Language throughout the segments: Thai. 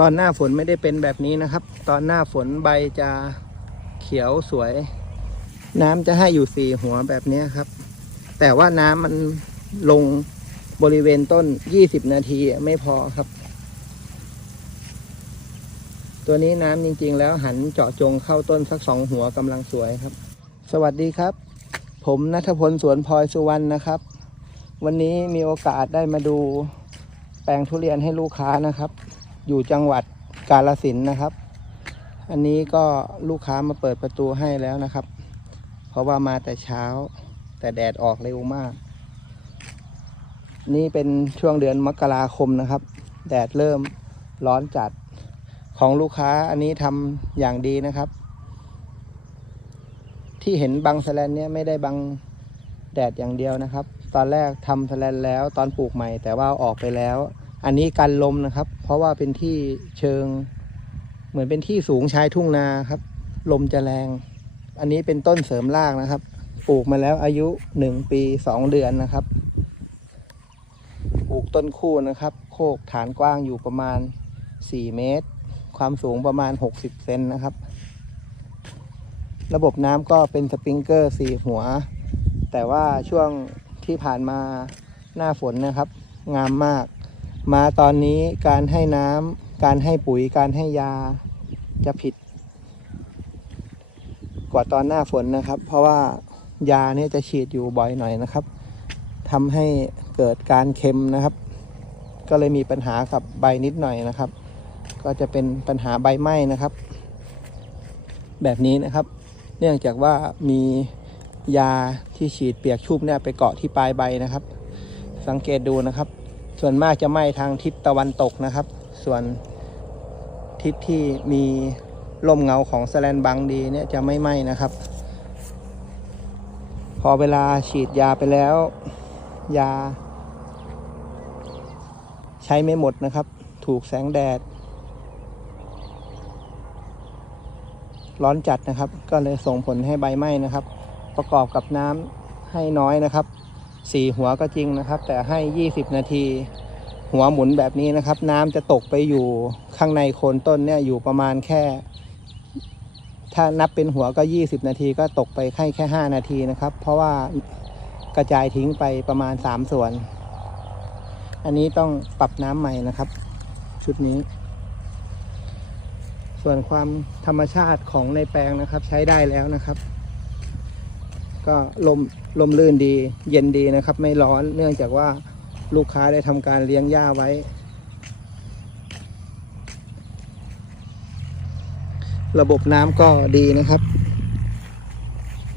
ตอนหน้าฝนไม่ได้เป็นแบบนี้นะครับ ตอนหน้าฝนใบจะเขียวสวย น้ำจะให้อยู่สี่หัวแบบนี้ครับ แต่ว่าน้ำมันลงบริเวณต้นยี่สิบนาทีไม่พอครับ ตัวนี้น้ำจริง ๆ แล้วหันเจาะจงเข้าต้นสักสองหัวกำลังสวยครับ สวัสดีครับ ผมนัทพลสวนพลอยสุวรรณนะครับ วันนี้มีโอกาสได้มาดูแปลงทุเรียนให้ลูกค้านะครับ อยู่จังหวัดกาลสินนะครับ อันนี้ก็ลูกค้ามาเปิดประตูให้แล้วนะครับ เพราะว่ามาแต่เช้า แต่แดดออกเร็วมาก นี่เป็นช่วงเดือนมกราคมนะครับ แดดเริ่มร้อนจัดของลูกค้าอันนี้ทำอย่างดีนะครับ ที่เห็นบังสแลนเนี่ยไม่ได้บังแดดอย่างเดียวนะครับ ตอนแรกทำสแลนแล้วตอนปลูกใหม่ แต่ว่าออกไปแล้ว อันนี้กันลมนะครับ เพราะว่าเป็นที่เชิง เหมือนเป็นที่สูงชายทุ่งนาครับ ลมจะแรง อันนี้เป็นต้นเสริมรากนะครับ ปลูกมาแล้วอายุหนึ่งปีสองเดือนนะครับ ปลูกต้นคู่นะครับ โคกฐานกว้างอยู่ประมาณสี่เมตร ความสูงประมาณหกสิบเซนนะครับ ระบบน้ำก็เป็นสปริงเกอร์สี่หัว แต่ว่าช่วงที่ผ่านมาหน้าฝนนะครับ งามมาก มาตอนนี้การให้น้ำการให้ปุ๋ยการให้ยาจะผิด กว่าตอนหน้าฝนนะครับ เพราะว่ายาเนี่ยจะฉีดอยู่บ่อยหน่อยนะครับทำให้เกิดการเค็มนะครับ ก็เลยมีปัญหากับใบนิดหน่อยนะครับ ก็จะเป็นปัญหาใบไหม้นะครับ แบบนี้นะครับ เนื่องจากว่ามียาที่ฉีดเปียกชุ่มเนี่ยไปเกาะที่ปลายใบนะครับ สังเกตดูนะครับ ส่วนมากจะไหม้ทางทิศตะวันตกนะครับ ส่วนทิศที่มีลมเงาของแสแลนบังดีเนี่ยจะไม่ไหม้นะครับ พอเวลาฉีดยาไปแล้ว ยา ใช้ไม่หมดนะครับ ถูกแสงแดด ร้อนจัดนะครับ ก็เลยส่งผลให้ใบไหม้นะครับ ประกอบกับน้ำให้น้อยนะครับ สี่หัวก็จริงนะครับ แต่ให้ยี่สิบนาที หัวหมุนแบบนี้นะครับ น้ำจะตกไปอยู่ข้างในโคนต้นเนี่ยอยู่ประมาณแค่ ถ้านับเป็นหัวก็ยี่สิบนาทีก็ตกไปแค่แค่ห้านาทีนะครับ เพราะว่ากระจายทิ้งไปประมาณสามส่วน อันนี้ต้องปรับน้ำใหม่นะครับ ชุดนี้ ส่วนความธรรมชาติของในแปลงนะครับ ใช้ได้แล้วนะครับ ก็ลมลมลื่นดี เย็นดีนะครับ ไม่ร้อนเนื่องจากว่าลูกค้าได้ทำการเลี้ยงหญ้าไว้ ระบบน้ำก็ดีนะครับ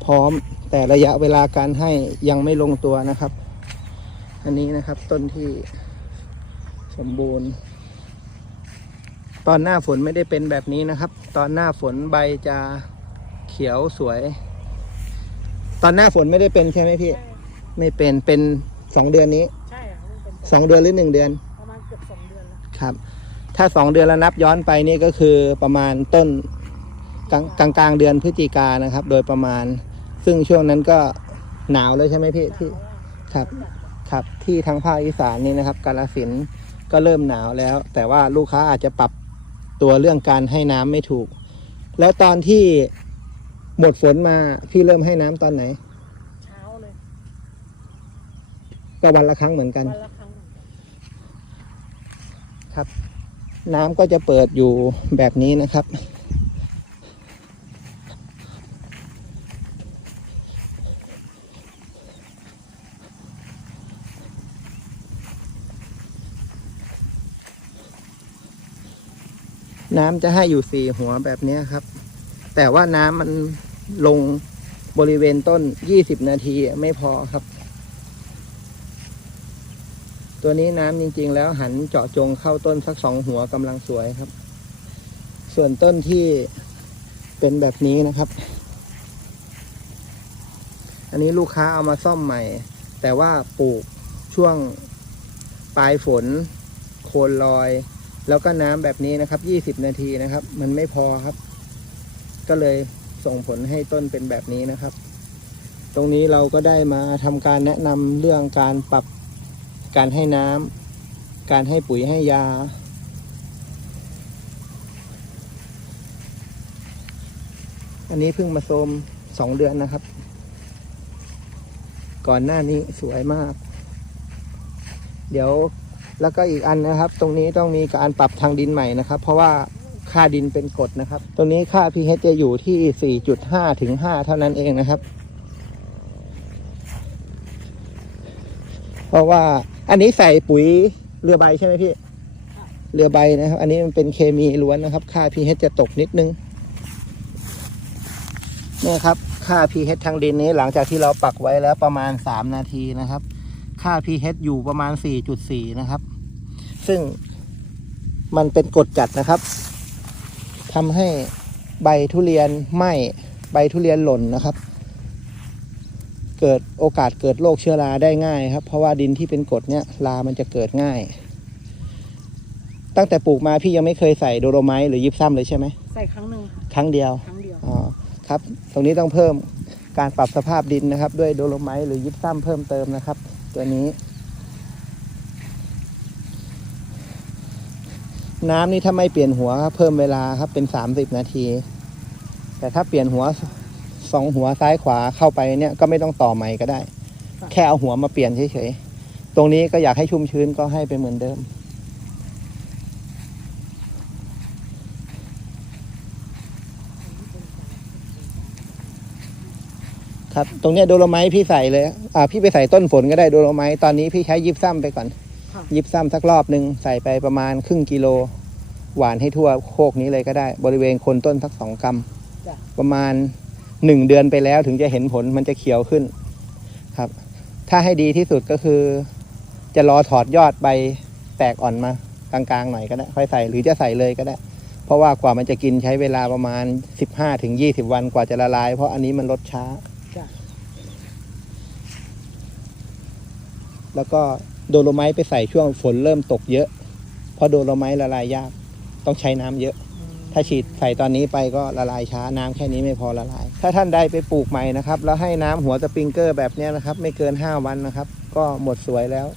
พร้อมแต่ระยะเวลาการให้ยังไม่ลงตัวนะครับ อันนี้นะครับต้นที่สมบูรณ์ ตอนหน้าฝนไม่ได้เป็นแบบนี้นะครับ ตอนหน้าฝนใบจะเขียวสวย ตอนหน้าฝนไม่ได้เป็นใช่ไหมพี่ ไม่เป็นเป็นสองเดือนนี้ใช่ค่ะมันเป็นสองเดือนหรือหนึ่งเดือนประมาณเกือบสองเดือนแล้วครับ ถ้าสองเดือนแล้วนับย้อนไปนี่ก็คือประมาณต้นกลางกลางกลางเดือนพฤศจิกานะครับ โดยประมาณ ซึ่งช่วงนั้นก็หนาวเลยใช่ไหมพี่ที่ครับครับที่ทางภาคอีสานนี่นะครับ กาลสินธุ์ก็เริ่มหนาวแล้ว แต่ว่าลูกค้าอาจจะปรับตัวเรื่องการให้น้ำไม่ถูก แล้วตอนที่ หมดฝนมาพี่เริ่มให้น้ำตอนไหน เช้าเลยก็วันละครั้งเหมือนกัน วันละครั้งเหมือนกันน้ำก็จะเปิดอยู่แบบนี้นะครับ น้ำจะให้อยู่สี่หัวแบบนี้ครับ แต่ว่าน้ำมันลงบริเวณต้นยี่สิบนาทีไม่พอครับ ตัวนี้น้ำจริง ๆ แล้วหันเจาะจงเข้าต้นสักสองหัวกำลังสวยครับ ส่วนต้นที่เป็นแบบนี้นะครับ อันนี้ลูกค้าเอามาซ่อมใหม่ แต่ว่าปลูกช่วงปลายฝน โคนลอย แล้วก็น้ำแบบนี้นะครับ 20 นาทีนะครับ มันไม่พอครับ ก็เลยส่งผลให้ต้นเป็นแบบนี้นะครับ ตรงนี้เราก็ได้มาทำการแนะนำเรื่องการปรับการให้น้ำการให้ปุ๋ยให้ยา อันนี้เพิ่งมาโทมสองเดือนนะครับ ก่อนหน้านี้สวยมาก เดี๋ยวแล้วก็อีกอันนะครับ ตรงนี้ต้องมีการปรับทางดินใหม่นะครับ เพราะว่า ค่าดินเป็นกรดนะครับตรงนี้ค่า pH จะอยู่ที่ 4.5 ถึง 5 เท่านั้นเองนะครับ เพราะว่าอันนี้ใส่ปุ๋ยเรือใบใช่ไหมพี่ เรือใบนะครับ อันนี้มันเป็นเคมีล้วนนะครับ ค่า pH จะตกนิดนึงเนี่ยครับ ค่า pH ทางดินนี้หลังจากที่เราปักไว้แล้วประมาณ 3 นาทีนะครับ ค่า pH อยู่ประมาณ 4.4 นะครับ ซึ่งมันเป็นกรดจัดนะครับ ทำให้ใบทุเรียนไหม้ใบทุเรียนหล่นนะครับ เกิดโอกาสเกิดโรคเชื้อราได้ง่ายครับ เพราะว่าดินที่เป็นกรดเนี่ยรามันจะเกิดง่าย ตั้งแต่ปลูกมาพี่ยังไม่เคยใส่โดโลไมต์หรือยิบซ้ำเลยใช่ไหมใส่ครั้งหนึ่งค่ะครั้งเดียวครั้งเดียวอ๋อครับ ตรงนี้ต้องเพิ่มการปรับสภาพดินนะครับ ด้วยโดโลไมต์หรือยิปซัมเพิ่มเติมนะครับ ตัวนี้ น้ำนี่ถ้าไม่เปลี่ยนหัวครับเพิ่มเวลาครับเป็นสามสิบนาที แต่ถ้าเปลี่ยนหัวสองหัวซ้ายขวาเข้าไปเนี่ยก็ไม่ต้องต่อใหม่ก็ได้ แค่เอาหัวมาเปลี่ยนเฉยๆตรงนี้ก็อยากให้ชุ่มชื้นก็ให้ไปเหมือนเดิม ครับ ตรงเนี้ยโดโลไมต์พี่ใส่เลยอ่าพี่ไปใส่ต้นฝนก็ได้โดโลไมต์ตอนนี้พี่ใช้ยิบซ้ำไปก่อน ยิบซ้ำสักรอบหนึ่งใส่ไปประมาณครึ่งกิโล หวานให้ทั่วโคกนี้เลยก็ได้ บริเวณโคนต้นสักสองกำจ้ะประมาณหนึ่งเดือนไปแล้วถึงจะเห็นผลมันจะเขียวขึ้นครับ ถ้าให้ดีที่สุดก็คือ จะรอถอดยอดใบแตกอ่อนมากลางๆหน่อยก็ได้ ค่อยใส่หรือจะใส่เลยก็ได้ เพราะว่ากว่ามันจะกินใช้เวลาประมาณ 15ถึง20 วันกว่าจะละลาย เพราะอันนี้มันลดช้าจ้ะแล้วก็ โดโลไมต์ไปใส่ช่วงฝนเริ่มตกเยอะ เพราะโดโลไมต์ละลายยาก ต้องใช้น้ำเยอะอืมถ้าฉีดใส่ตอนนี้ไปก็ละลายช้าน้ำแค่นี้ไม่พอละลาย ถ้าท่านใดไปปลูกใหม่นะครับ แล้วให้น้ำหัวสปริงเกอร์แบบเนี้ยนะครับ ไม่เกิน 5 วันนะครับ ก็หมดสวยแล้ว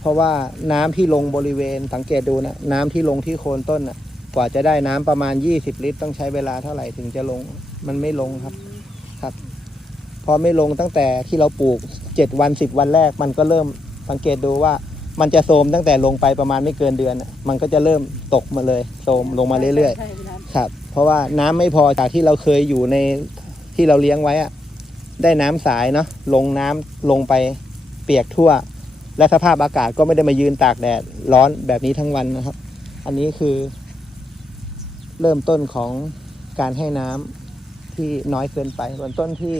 เพราะว่าน้ำที่ลงบริเวณสังเกตดูนะน้ำที่ลงที่โคนต้นน่ะกว่าจะได้น้ำประมาณ 20 ลิตร ต้องใช้เวลาเท่าไหร่ถึงจะลง มันไม่ลงครับพอไม่ลงตั้งแต่ที่เราปลูก 7 วัน 10 วันแรกมันก็เริ่ม สังเกตดูว่ามันจะโทรมตั้งแต่ลงไปประมาณไม่เกินเดือนน่ะมันก็จะเริ่มตกมาเลยโทรมลงมาเรื่อยๆใช่พี่นัทครับ เพราะว่าน้ำไม่พอจากที่เราเคยอยู่ในที่เราเลี้ยงไว้อะได้น้ำสายเนาะลงน้ำลงไปเปียกทั่ว และสภาพอากาศก็ไม่ได้มายืนตากแดดร้อนแบบนี้ทั้งวันนะครับ อันนี้คือ เริ่มต้นของการให้น้ำที่น้อยเกินไปบนต้นที่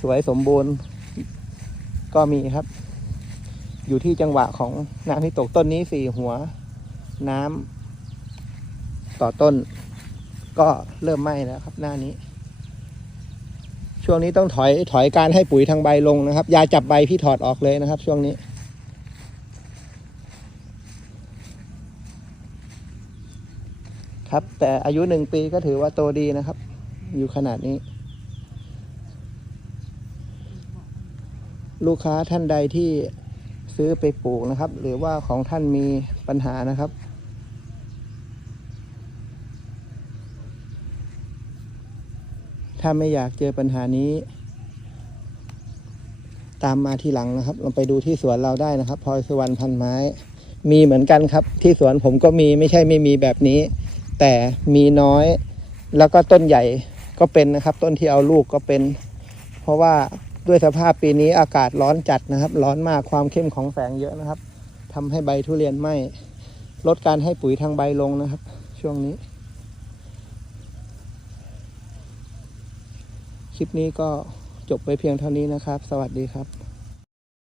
สวยสมบูรณ์ก็มีครับ อยู่ที่จังหวะของน้ำที่ตกต้นนี้สี่หัวน้ำต่อต้น ก็เริ่มไหม้แล้วครับหน้านี้ ช่วงนี้ต้องถอยถอยการให้ปุ๋ยทางใบลงนะครับ ยาจับใบพี่ถอดออกเลยนะครับ ช่วงนี้ครับ แต่อายุหนึ่งปีก็ถือว่าโตดีนะครับ อยู่ขนาดนี้ ลูกค้าท่านใดที่ ซื้อไปปลูกนะครับ หรือว่าของท่านมีปัญหานะครับ ถ้าไม่อยากเจอปัญหานี้ ตามมาทีหลังนะครับลองไปดูที่สวนเราได้นะครับพลอยสุวรรณพันไม้ มีเหมือนกันครับ ที่สวนผมก็มีไม่ใช่ไม่มีแบบนี้ แต่มีน้อย แล้วก็ต้นใหญ่ก็เป็นนะครับ ต้นที่เอาลูกก็เป็น เพราะว่า ด้วยสภาพปีนี้อากาศร้อนจัดนะครับ ร้อนมากความเข้มของแสงเยอะนะครับทำให้ใบทุเรียนไหม้ลดการให้ปุ๋ยทางใบลงนะครับ ช่วงนี้ คลิปนี้ก็จบไปเพียงเท่านี้นะครับ สวัสดีครับ